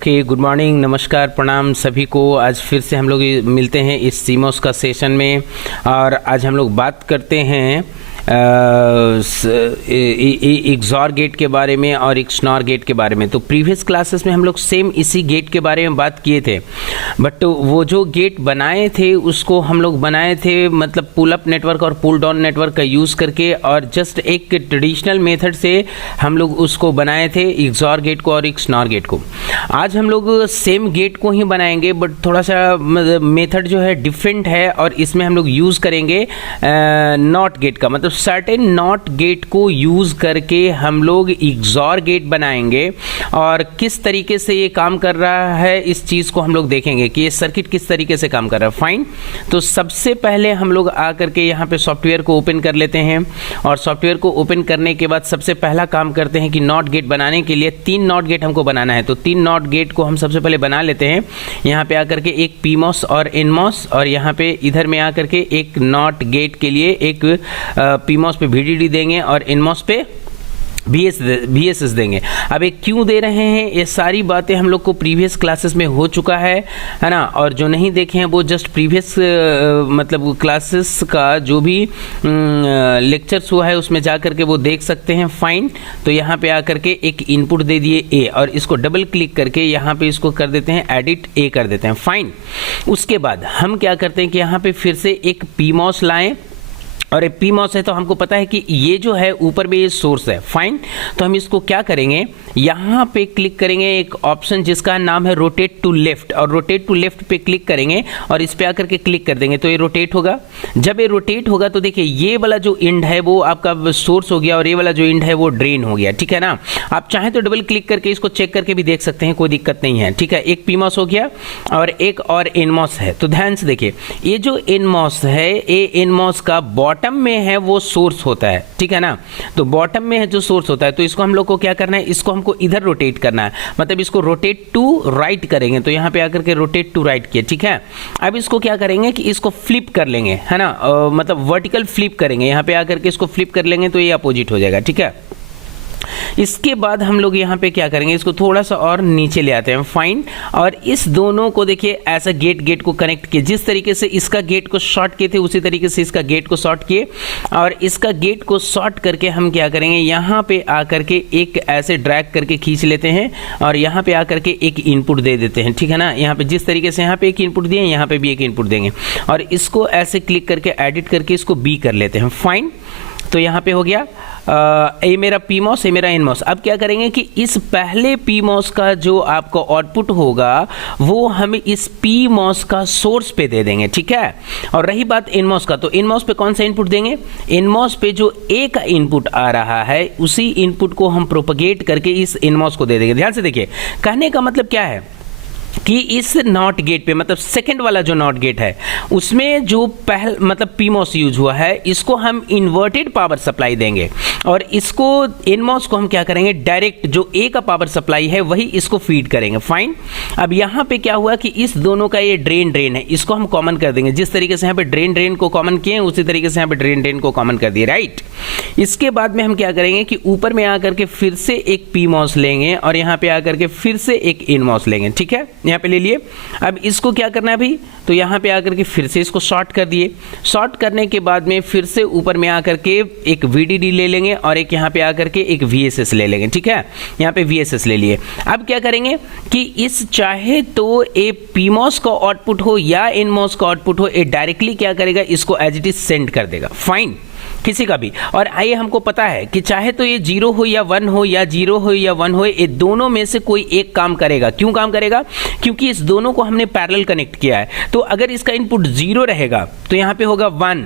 Okay, good morning, नमस्कार, प्रणाम सभी को। आज फिर से हम लोग मिलते हैं इस सीमोस का सेशन में और आज हम लोग बात करते हैं XOR गेट के बारे में और एक XNOR गेट के बारे में। तो प्रीवियस क्लासेस में हम लोग सेम इसी गेट के बारे में बात किए थे, बट वो जो गेट बनाए थे उसको हम लोग बनाए थे मतलब पुल अप नेटवर्क और पुल डाउन नेटवर्क का यूज़ करके, और जस्ट एक ट्रेडिशनल मेथड से हम लोग उसको बनाए थे XOR गेट को और एक XNOR गेट को। आज हम लोग सेम गेट को ही बनाएंगे बट थोड़ा सा मेथड जो है डिफरेंट है, और इसमें हम लोग यूज़ करेंगे नॉट गेट का, मतलब सर्टेन नॉट गेट को यूज़ करके हम लोग XOR गेट बनाएंगे। और किस तरीके से ये काम कर रहा है इस चीज़ को हम लोग देखेंगे कि ये सर्किट किस तरीके से काम कर रहा है। फाइन, तो सबसे पहले हम लोग आ करके यहाँ पे सॉफ्टवेयर को ओपन कर लेते हैं, और सॉफ्टवेयर को ओपन करने के बाद सबसे पहला काम करते हैं कि नॉट गेट बनाने के लिए 3 नॉट गेट हमको बनाना है। तो 3 नॉट गेट को हम सबसे पहले बना लेते हैं। यहाँ पे आकर के एक PMOS और NMOS, और यहाँ पे इधर में आकर के एक नॉट गेट के लिए एक PMOS पे VDD देंगे और NMOS पे VSS देंगे। अब एक क्यों दे रहे हैं, ये सारी बातें हम लोग को प्रीवियस क्लासेस में हो चुका है ना, और जो नहीं देखे हैं वो जस्ट प्रीवियस मतलब क्लासेस का जो भी लेक्चर्स हुआ है उसमें जा करके वो देख सकते हैं। फाइन, तो यहाँ पे आकर के एक इनपुट दे दिए A, और इसको डबल क्लिक करके यहाँ पे इसको कर देते हैं एडिट A कर देते हैं। फाइन, उसके बाद हम क्या करते हैं कि यहाँ पे फिर से एक PMOS लाएं, और एक PMOS है तो हमको पता है कि ये जो है ऊपर में ये सोर्स है। फाइन, तो हम इसको क्या करेंगे, यहाँ पे क्लिक करेंगे एक ऑप्शन जिसका नाम है रोटेट टू लेफ्ट, और रोटेट टू लेफ्ट पे क्लिक करेंगे और इस पे आकर के क्लिक कर देंगे तो ये रोटेट होगा। जब ये रोटेट होगा तो देखिए ये वाला जो एंड है वो आपका सोर्स हो गया और ये वाला जो एंड है वो ड्रेन हो गया। ठीक है ना, आप चाहें तो डबल क्लिक करके इसको चेक करके भी देख सकते हैं, कोई दिक्कत नहीं है। ठीक है, एक PMOS हो गया और एक और NMOS है। तो ध्यान से देखिए, ये जो NMOS है, ये NMOS का बॉटम में है वो सोर्स होता है। ठीक है ना, तो बॉटम में है जो सोर्स होता है, तो इसको हम लोग को क्या करना है, इसको हमको इधर रोटेट करना है, मतलब इसको रोटेट टू राइट करेंगे। तो यहाँ पे आकर के रोटेट टू राइट किया। ठीक है, अब इसको क्या करेंगे कि इसको फ्लिप कर लेंगे, है ना, मतलब वर्टिकल फ्लिप करेंगे। यहाँ पे आकर के इसको फ्लिप कर लेंगे तो ये अपोजिट हो जाएगा। ठीक है, इसके बाद हम लोग यहाँ पे क्या करेंगे, इसको थोड़ा सा और नीचे ले आते हैं। फाइन, और इस दोनों को देखिए ऐसा गेट को कनेक्ट किए, जिस तरीके से इसका गेट को शॉर्ट किए थे उसी तरीके से इसका गेट को शॉर्ट किए, और इसका गेट को शॉर्ट करके हम क्या करेंगे, यहाँ पे आकर के एक ऐसे ड्रैग करके खींच लेते हैं और यहाँ पे आकर के एक इनपुट दे देते हैं। ठीक है ना, यहाँ पे जिस तरीके से यहाँ पे एक इनपुट दिए यहाँ पे भी एक इनपुट देंगे, और इसको ऐसे क्लिक करके एडिट करके इसको B कर लेते हैं। फाइन, तो यहाँ पे हो गया ये मेरा PMOS, ये मेरा NMOS। अब क्या करेंगे कि इस पहले PMOS का जो आपको आउटपुट होगा वो हम इस PMOS का सोर्स पे दे देंगे। ठीक है, और रही बात NMOS का, तो NMOS पे कौन सा इनपुट देंगे, NMOS पे जो A का इनपुट आ रहा है उसी इनपुट को हम प्रोपगेट करके इस NMOS को दे देंगे। ध्यान से देखिए, कहने का मतलब क्या है कि इस नॉट गेट पे, मतलब सेकंड वाला जो नॉट गेट है उसमें जो पहल मतलब PMOS यूज हुआ है, इसको हम इन्वर्टेड पावर सप्लाई देंगे, और इसको NMOS को हम क्या करेंगे, डायरेक्ट जो A का पावर सप्लाई है वही इसको फीड करेंगे। फाइन, अब यहाँ पे क्या हुआ कि इस दोनों का ये ड्रेन है, इसको हम कॉमन कर देंगे। जिस तरीके से यहाँ पे ड्रेन को कॉमन किए उसी तरीके से यहाँ पे ड्रेन को कॉमन कर दिए। राइट, इसके बाद में हम क्या करेंगे कि ऊपर में आकर के फिर से एक PMOS लेंगे और यहाँ पे आकर के फिर से एक NMOS लेंगे। ठीक है, यहाँ पे ले लिए। अब इसको क्या करना है भाई, तो यहाँ पे आकर के फिर से इसको शॉर्ट कर दिए। शॉर्ट करने के बाद में फिर से ऊपर में आकर के एक VDD ले लेंगे और एक यहाँ पे आकर के एक VSS ले लेंगे। ठीक है, यहाँ पे VSS ले लिए। अब क्या करेंगे कि इस चाहे तो ए PMOS का आउटपुट हो या NMOS का आउटपुट हो, ये डायरेक्टली क्या करेगा, इसको एज इट इज सेंड कर देगा। फाइन, किसी का भी। और आइए, हमको पता है कि चाहे तो ये 0 हो या 1 हो या 0 हो या 1 हो, ये दोनों में से कोई एक काम करेगा। क्यों काम करेगा, क्योंकि इस दोनों को हमने पैरेलल कनेक्ट किया है। तो अगर इसका इनपुट 0 रहेगा तो यहाँ पे होगा 1,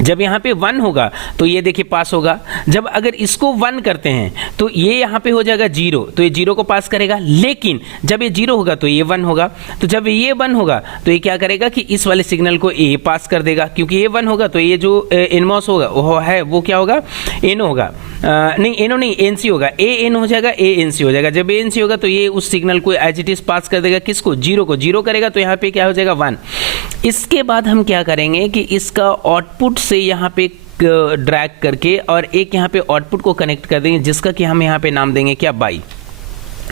जब यहाँ पे 1 होगा तो ये देखिए पास होगा। जब अगर इसको 1 करते हैं तो ये यहाँ पे हो जाएगा 0, तो ये 0 को पास करेगा। लेकिन जब ये 0 होगा तो ये 1 होगा, तो जब ये 1 होगा तो ये क्या करेगा कि इस वाले सिग्नल को ए पास कर देगा, क्योंकि ये 1 होगा तो ये जो NMOS होगा वो है वो क्या होगा, N होगा, नहीं NO नहीं NC होगा, AN हो जाएगा, ANC हो जाएगा। जब ANC होगा तो ये उस सिग्नल को एज इट इज पास कर देगा, किसको, 0 को। 0 करेगा तो यहाँ पे क्या हो जाएगा, 1। इसके बाद हम क्या करेंगे कि इसका आउटपुट से यहाँ पे ड्रैग करके और एक यहाँ पे आउटपुट को कनेक्ट कर देंगे, जिसका कि हम यहाँ पे नाम देंगे क्या, बाई।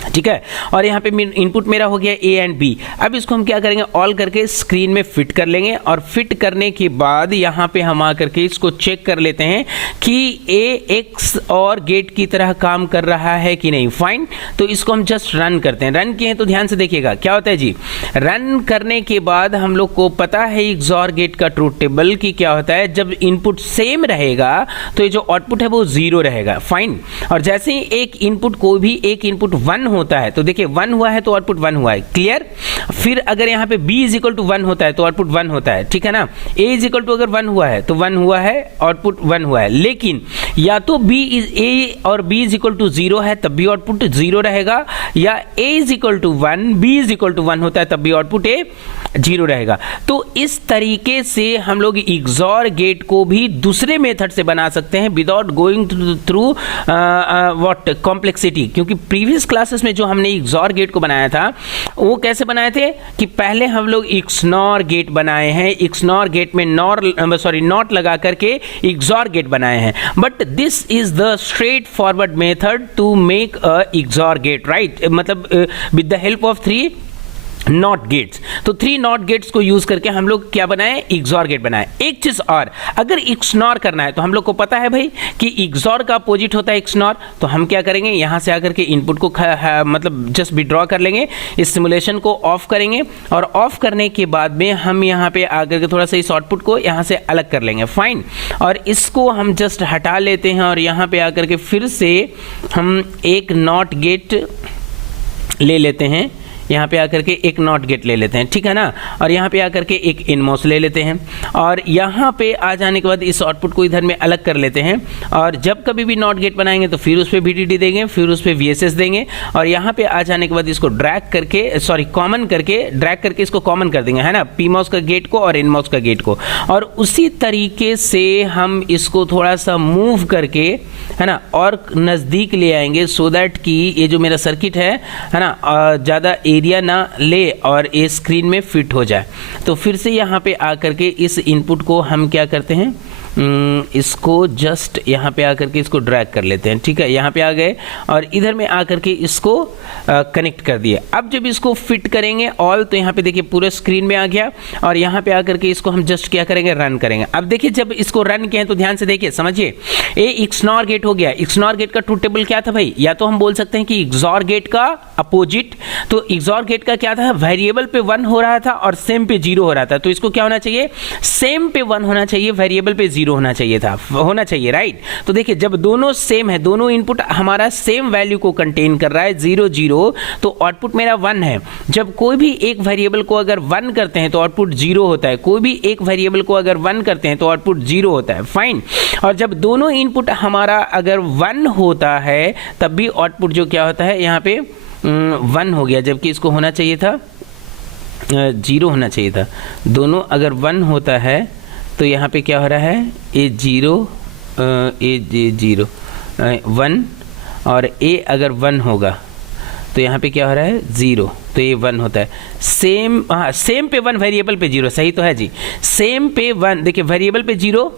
ठीक है। और यहाँ पे इनपुट मेरा हो गया ए एंड बी। अब इसको हम क्या करेंगे, ऑल करके स्क्रीन में फिट कर लेंगे और फिट करने के बाद यहाँ पे हम आकर के इसको चेक कर लेते हैं कि ए एक्स और गेट की तरह काम कर रहा है कि नहीं। फाइन, तो इसको हम जस्ट रन करते हैं। रन किए तो ध्यान से देखिएगा क्या होता है जी। रन करने के बाद हम लोग को पता है XOR गेट का ट्रूथ टेबल की क्या होता है, जब इनपुट सेम रहेगा तो ये जो आउटपुट है वो 0 रहेगा। फाइन, और जैसे ही एक इनपुट, कोई भी एक इनपुट 1 होता है तो देखिए 1 हुआ है तो आउटपुट 1 हुआ है, क्लियर। फिर अगर यहाँ पे b इज इक्वल टू 1 होता है तो आउटपुट 1 होता है, ठीक है ना। a इज इक्वल टू अगर 1 हुआ है तो 1 हुआ है, आउटपुट 1 हुआ है। लेकिन या तो a और b इज इक्वल टू 0 है तब भी आउटपुट 0 रहेगा, या a is equal to 1 b is equal to 1 होता है तब भी आउटपुट a 0 रहेगा। तो इस तरीके से हम लोग XOR गेट को भी दूसरे मेथड से बना सकते हैं without going through what complexity. क्योंकि प्रीवियस क्लासेस में जो हमने XOR गेट को बनाया था वो कैसे बनाए थे कि पहले हम लोग XNOR गेट बनाए हैं, XNOR गेट में नॉट लगा करके XOR गेट बनाए हैं। But this is the straightforward method to make a XOR gate, right. मतलब with the help of 3 not gates. तो 3 नॉट गेट्स को यूज करके हम लोग क्या बनाए, XOR गेट बनाए। एक चीज और, अगर XNOR करना है तो हम लोग को पता है भाई कि XOR का अपोजिट होता है XNOR। तो हम क्या करेंगे, यहां से आकर के इनपुट को मतलब जस्ट विड्रॉ कर लेंगे, इस सिमुलेशन को ऑफ करेंगे और ऑफ करने के बाद में हम यहां पे आकर के थोड़ा सा इस आउटपुट को यहां से अलग कर लेंगे। फाइन, और इसको हम जस्ट हटा लेते हैं और यहां पे आकर के फिर से हम एक नॉट गेट ले लेते हैं, यहाँ पे आकर के एक नॉट गेट ले लेते हैं, ठीक है ना। और यहाँ पे आकर के एक इनमोस ले लेते हैं और यहाँ पे आ जाने के बाद इस आउटपुट को इधर में अलग कर लेते हैं। और जब कभी भी नॉट गेट बनाएंगे तो फिर उस पर VDD देंगे, फिर उस पर VSS देंगे और यहाँ पे आ जाने के बाद इसको ड्रैग करके कॉमन करके ड्रैग करके इसको कॉमन कर देंगे, है ना, PMOS का गेट को और NMOS का गेट को। और उसी तरीके से हम इसको थोड़ा सा मूव करके, है ना, और नज़दीक ले आएंगे सो दैट कि ये जो मेरा सर्किट है ना, ज़्यादा एरिया ना ले और ये स्क्रीन में फिट हो जाए। तो फिर से यहाँ पे आकर के इस इनपुट को हम क्या करते हैं, इसको जस्ट यहाँ पे आकर के इसको ड्रैग कर लेते हैं, ठीक है। यहाँ पे आ गए और इधर में आकर के इसको कनेक्ट कर दिए। अब जब इसको फिट करेंगे ऑल तो यहाँ पे देखिए पूरे स्क्रीन में आ गया और यहाँ पे आकर के इसको हम जस्ट क्या करेंगे, रन करेंगे। अब देखिए जब इसको रन किए तो ध्यान से देखिए, समझिए, ये XNOR गेट हो गया। XNOR गेट का ट्रूथ टेबल क्या था भाई, या तो हम बोल सकते हैं कि XOR गेट का अपोजिट। तो XOR गेट का क्या था, वेरिएबल पे 1 हो रहा था और सेम पे 0 हो रहा था। तो इसको क्या होना चाहिए, सेम पे 1 होना चाहिए, वेरिएबल पे 0 होना चाहिए, राइट। तो देखिए जब दोनों सेम है, दोनों इनपुट हमारा सेम वैल्यू को कंटेन कर रहा है 0 0, तो आउटपुट मेरा 1 है। जब कोई भी एक वेरिएबल को अगर 1 करते हैं तो आउटपुट 0 होता है, कोई भी एक वेरिएबल को अगर 1 करते हैं तो आउटपुट 0 होता है। फाइन, और जब दोनों इनपुट हमारा अगर 1 होता है तब भी आउटपुट जो क्या होता है, यहाँ पे 1 हो गया, जबकि इसको होना चाहिए था 0 होना चाहिए था। दोनों अगर 1 होता है तो यहाँ पे क्या हो रहा है, ए 0 1, और ए अगर 1 होगा तो यहाँ पे क्या हो रहा है, 0, तो ये 1 होता है। सेम पे 1, वेरिएबल पे 0, सही तो है जी। सेम पे 1, देखिए वेरिएबल पे 0,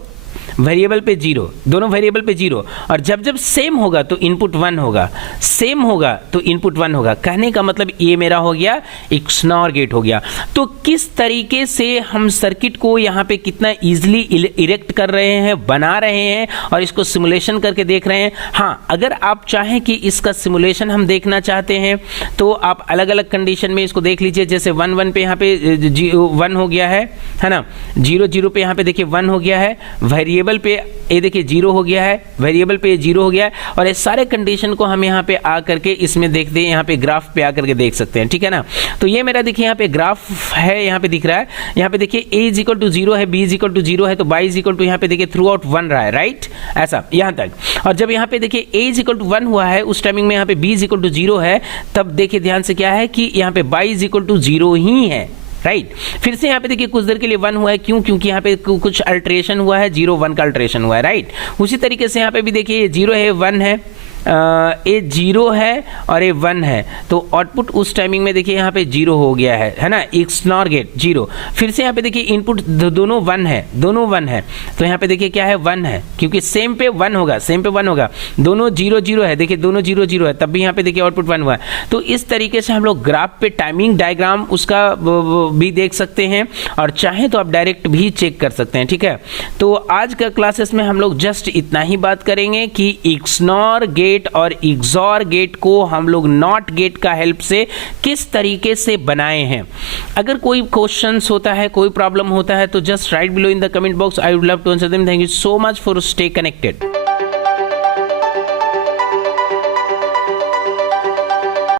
वेरिएबल पे 0, दोनों वेरिएबल पे 0, और जब जब सेम होगा तो इनपुट 1 होगा, सेम होगा तो इनपुट 1 होगा। कहने का मतलब ये मेरा हो गया XNOR गेट हो गया। तो किस तरीके से हम सर्किट को यहाँ पे कितना इजीली इरेक्ट कर रहे हैं, बना रहे हैं और इसको सिमुलेशन करके देख रहे हैं। हाँ, अगर आप चाहें कि इसका सिमुलेशन हम देखना चाहते हैं तो आप अलग अलग कंडीशन में इसको देख लीजिए। जैसे 1 1 पे यहाँ पे 1 हो गया है ना, 0 0 पे यहाँ पे देखिए 1 हो गया है, वेरिएबल पे ये देखिए 0 हो गया है, वेरिएबल पे 0 हो गया है। और ये सारे कंडीशन को हम यहाँ पे आ करके इसमें देखते हैं, यहाँ पे ग्राफ पे आकर के देख सकते हैं, ठीक है ना। तो ये मेरा देखिए यहाँ पे ग्राफ है, यहाँ पे दिख रहा है, यहाँ पे देखिए a इज इक्वल टू 0 है, b इज इक्वल टू 0 है, तो y इज इक्वल टू यहाँ पे देखिए थ्रू आउट 1 रहा है, राइट, ऐसा यहाँ तक। और जब यहाँ पे देखिए a इज इक्वल टू 1 हुआ है उस टाइमिंग में यहाँ पे b इज इक्वल टू 0 है, तब देखिए ध्यान से क्या है कि यहाँ पे y इज इक्वल टू 0 ही है, राइट। फिर से यहाँ पे देखिए कुछ देर के लिए 1 हुआ है, क्यों, क्योंकि यहाँ पे कुछ अल्ट्रेशन हुआ है, 0 1 का अल्ट्रेशन हुआ है, राइट। उसी तरीके से यहाँ पे भी देखिए 0 है 1 है, ए 0 है और ए 1 है, तो आउटपुट उस टाइमिंग में देखिए यहाँ पे 0 हो गया है ना, XNOR गेट 0। फिर से यहाँ पे देखिए इनपुट दोनों 1 है, दोनों 1 है, तो यहाँ पे देखिए क्या है 1 है, क्योंकि सेम पे 1 होगा, सेम पे 1 होगा, दोनों 0 0 है, देखिए दोनों 0 0 है, तब भी यहाँ पे देखिए आउटपुट 1 हुआ है। तो इस तरीके से हम लोग ग्राफ पे टाइमिंग डायग्राम उसका भी देख सकते हैं, और चाहे तो आप डायरेक्ट भी चेक कर सकते हैं, ठीक है। तो आज का क्लासेस में हम लोग जस्ट इतना ही बात करेंगे कि XNOR गेट और XOR गेट को हम लोग नॉट गेट का हेल्प से किस तरीके से बनाए हैं। अगर कोई क्वेश्चंस होता है, कोई प्रॉब्लम होता है, तो just write below in the comment box, I would love to answer them. Thank you so much for stay connected.